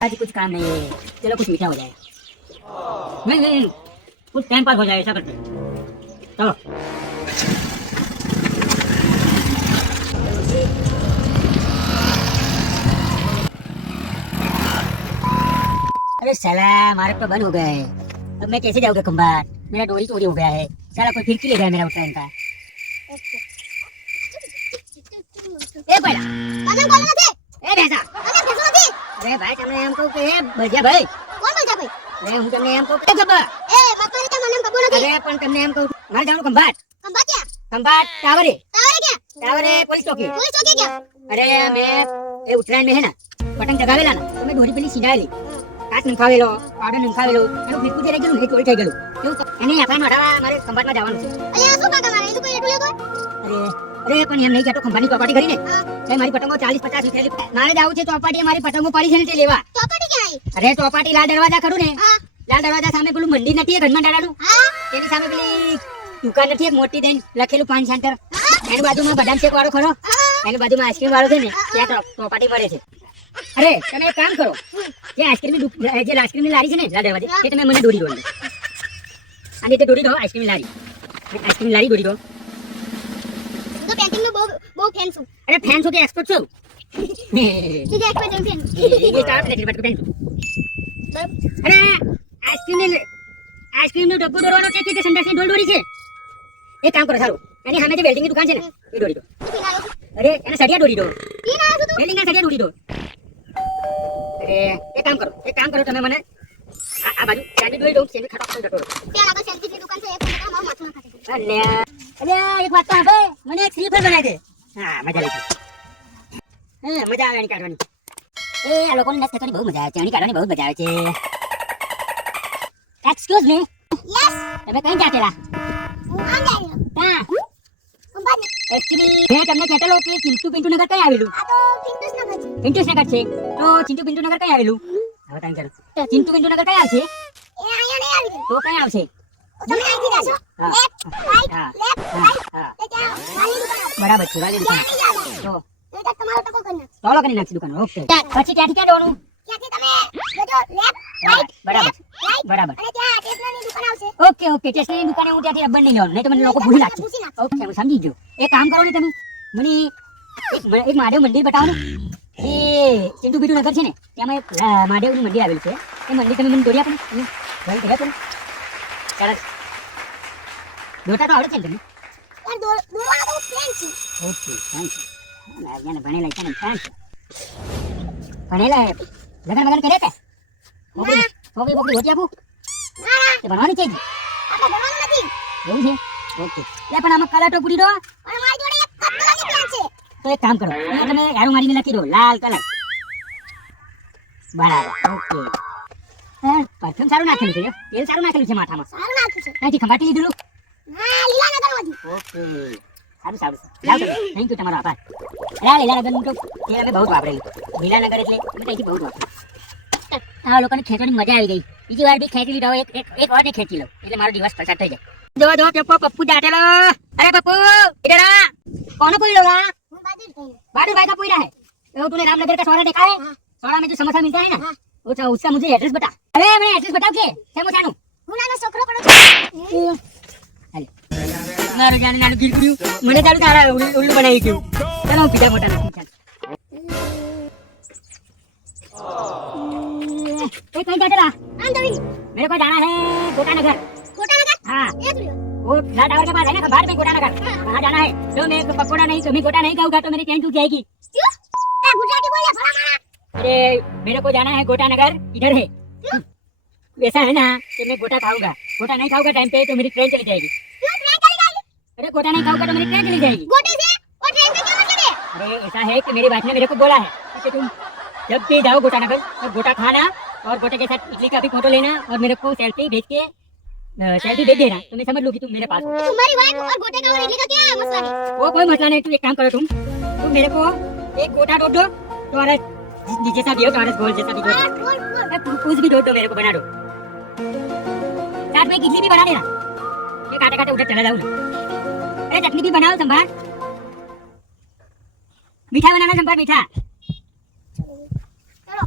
आज कुछ काम नहीं है चलो कुछ मीठा हो जाए नहीं नहीं कुछ टाइम पास हो जाए ऐसा करते चलो अरे साला मारे तो बंद हो गया है अब मैं कैसे जाऊंगा खम्बार मेरा डोरी चोरी हो गया है साला कोई खिड़की ले गया मेरा ट्रेन का ए बड़ा अबे बोलना थे ए भैंसा અરે ભાઈ તમને એમ કહું કે ભજા ભાઈ. કોણ ભજા ભાઈ? અરે હું તમને એમ કહું કે જબા એ બાપા તો મને એમ કબૂલ નથી? અરે પણ તમને એમ કહું મારે જાણું કંભાટ કંભાટ કંભાટ ટાવરે. ટાવરે ક્યાં? ટાવરે પોલીસ ચોકી. પોલીસ ચોકી ક્યાં? અરે મે એ ઉત્તરાયણ મે હે ના પતંગ ચગાવેલા ના તમે દોરી પેલી સીડાયેલી કાચ નંખાવેલો પાવડર નંખાવેલો એનું ફીકું જઈ ગયેલું ને ચોરી થઈ ગયું એને એફઆઈઆર નોંધાવા મારે કંભાટમાં જવાનું છે. અરે શું કાકા મારે એ કોઈ એટલું લેતો અરે અરે પણ એમ નહીં કહેતો કંપની ચોપાટી કરીને. હા. મારી પતંગો ચાલીસ પચાસ રૂપિયા મારે જવું છે ચોપાટી મારી પતંગો પડી છે ને તે લેવા. ચોપાટી ક્યાં અરે ચોપાટી લાલ દરવાજા ખરું ને. લાલ દરવાજા સામે પેલું મંડી નથી એ ઘરમાં દાદાનું તેની સામે પેલી દુકાન નથી એક મોટી દઈને લખેલું પાન સેન્ટર. એની બાજુમાં બદામ શેક વાળો ખરો. એની બાજુમાં આઈસ્ક્રીમ વાળો છે ને ત્યાં ચોપાટી મળે છે. અરે તમે એક કામ કરો. જે આઈસ્ક્રીમ જે જે આઈસ્ક્રીમની લારી છે ને લાલ દરવાજે એ તમે મને દોરી દો અને રીતે દોરી દો આઈસ્ક્રીમ લારી. આઈસ્ક્રીમ લારી દોરી દો. તો પેન્ટિંગ નો બહુ બહુ ફેન છું. અરે ફેન છો કે એક્સપર્ટ છો? સીધા એક્સપર્ટ એમ ફેન એ ચાર મિનિટ બાટુ ફેન આઈસ્ક્રીમ ને આઈસ્ક્રીમ નો ડબ્બો દોરવાનો છે કે સંડાસની ડોલ દોરી છે? એક કામ કરો સારું. એની સામે જે વેલ્ડિંગની દુકાન છે ને એ દોરી દો. છું? અરે એને સડિયા દોરી દો. પીન ના છું સળિયા દોરી દો. અરે એક કામ કરો એક કામ કરો તમે મને. આ બાજુ ચાંદી દોરી દો સેન્ડ ખટક જતો રહો ત્યાં આગળ સેલ્ફી ની દુકાન છે એક મિનિટ મારું માથું ના ખાતે અલ્યા એક વાત તો હવે મને એક શ્રીફળ બનાવી દે. હા મજા આવી હા મજા આવે એની કાઢવાની. એ આ લોકોને નસ થવાની બહુ મજા આવે છે. એની કાઢવાની બહુ મજા આવે છે. એક્સક્યુઝ મી યસ તમે કઈ હું ક્યાં કંબા ને એકચ્યુઅલી મેં તમને કહેતેલો કે ચિંટુ પિન્ટુ નગર કઈ આવેલું? પિન્ટુ નગર છે. તો ચિંટુ પિન્ટુ નગર કઈ આવેલું? હવે તમે ચિંટુ પિન્ટુ નગર કઈ આવશે? તો કઈ આવશે? બરાબર છે વાલી દુકાન તો. તમારો ટકો કરી નાખી દુકાન ઓકે. પછી ત્યાંથી ક્યાં જવાનું? બરાબર ઓકે ઓકે. સ્ટેશનરી દુકાને હું ત્યાંથી રબર નહીં લેવાનું નહીં તો મને લોકો ભૂલી નાખશે. ઓકે હું સમજી ગયો. એક કામ કરો ને તમે. મને એક મહાદેવ મંદિર બતાવો ને. એ બીટુ નગર છે ને ત્યાં મહાદેવનું મંદિર આવેલું છે. એ મંદિર તમે મને દોરી આપો ને. દોરી કરી આપો ને. સરસ દોરતા તો આવડે છે ને યાર દોર- દોરવાનો તો plan છે. ઓકે થેન્ક યુ જેને ભણેલા છે ને થેન્ક ભણેલા હે લગન વગન કરે કે છોકરી છોકરી બોકરી હોતી આપું ના, ના, તે ભણવાની છે આપણે ભણવાનું નથી. એવું છે ઓકે લે પણ આમાં કલર તો પૂરી દો પણ મારી જોડે એક કપડાની plan છે. તો એક કામ કરો અહીંયા તમે યારું મારીને લખી દો લાલ કલર બરાબર ઓકે પરફ્યુમ સારું નાખેલું છે યો. તેલ સારું નાખેલું છે માથામાં સારું નાખ્યું છે. અહીંથી ખંભાટી લીધેલું હા, લીલાનગરમાંથી. ઓકે સારું સારું લાવ તમે થેન્ક યુ તમારો આભાર અરે આ લીલાનગરનું તો તેલ અમે બહુ જ વાપરેલું લીલાનગર એટલે અમે ત્યાંથી બહુ જ વાપરેલું આ લોકોને ખેંચવાની મજા આવી ગઈ બીજી વાર બી ખેંચી લીધો એક એક એક વાર ને ખેંચી લો એટલે મારો દિવસ પસાર થઈ જાય જો જો પપ્પુ પપ્પુ દાટેલો અરે પપ્પુ ઇધર આ કોનો પૂછ્યો લા હું બાજુ જ થઈને. बाडू भाई का पूरा है वो तूने रामनगर का सोना देखा है हाँ। सोना में जो समोसा मिलता है ना हाँ। वो तो उसका मुझे एड्रेस बता अरे मैं एड्रेस बताओ के समोसा नु હું નાનો છોકરો પડો છું. મારો જાને નાનું ગીર કર્યું મને તારું તારા ઉલ્લુ ઉલ્લુ બનાવી ગયું ચાલો હું પીઝા મોટા નથી ચાલ ए कहीं जाते रहा આમ તો વી. मेरे को जाना है गोटा नगर ખોટાનગર? हाँ એક રહ્યો. वो लाल टावर के पास है ना बाहर में गोटा नगर हाँ। वहाँ जाना है तो मैं पकोड़ा नहीं कभी गोटा नहीं खाऊंगा तो मेरी ट्रेन छूट जाएगी ક્યું? अरे मेरे को जाना है गोटा नगर इधर है। ऐसा है ना कि मैं गोटा खाऊँगा। गोटा नहीं खाऊँगा टाइम पे तो मेरी ट्रेन चली जाएगी। अरे गोटा नहीं खाऊँगा तो मेरी ट्रेन चली जाएगी। अरे ऐसा है कि मेरी बात ने मेरे को बोला है। कि तुम जब भी जाओ गोटा नगर तो गोटा खाना और गोटे के साथ इडली का भी फ़ोटो लेना और मेरे को सेल्फी भेज के सेल्फी दे देना। तो तुम्हें समझ लो कि तुम मेरे पास हो। तुम्हारी वाइफ और गोटे का और इडली का क्या मसला है? वो कोई मसला नहीं तू एक काम करो तुम। तुम मेरे को एक गोटा दो दो तो तुम्हारा जैसा भी हो तुम्हारा गोल जैसा भी दो हाँ, बोल बोल अरे कुछ कुछ भी दो दो मेरे को बना दो साथ में एक इडली भी बना देना ये काटे काटे उधर चला जाऊँ ना अरे चटनी भी बनाओ संभार मीठा बनाना संभार मीठा चलो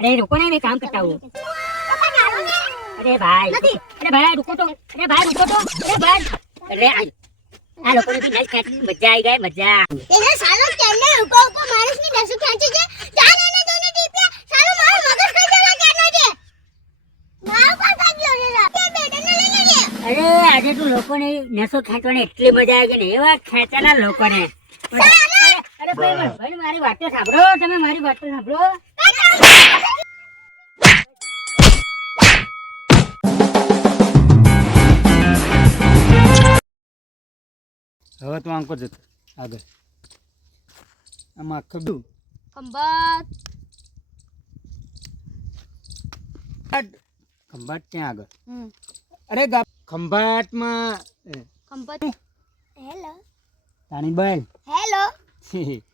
અરે રૂકો ને મેં કામ કરતા હું પપ્પા ચાલો ને અરે ભાઈ નથી. અરે ભાઈ રૂકો તો અરે ભાઈ રૂકો તો અરે ભાઈ અરે આ આ લોકોને બી નસ ખેંચવાની મજા આવી ગઈ મજા એને સાલો કેને ઉકો ઉકો માણસની નસું ખેંચી છે લોકોને નસો ખેંચવાની એટલી મજા આવી ગઈ ને એવા ખેંચેલા લોકોને. અરે અરે ભાઈ ભાઈ મારી વાતો સાંભળો તમે મારી વાતો સાંભળો. હવે તું આંકો જતો આગળ. આમાં આખું બધું ખંભાત. ત્યાં ક્યાં આગળ? અરે એ, ખંભાત હેલો. તાણી બેન હેલો.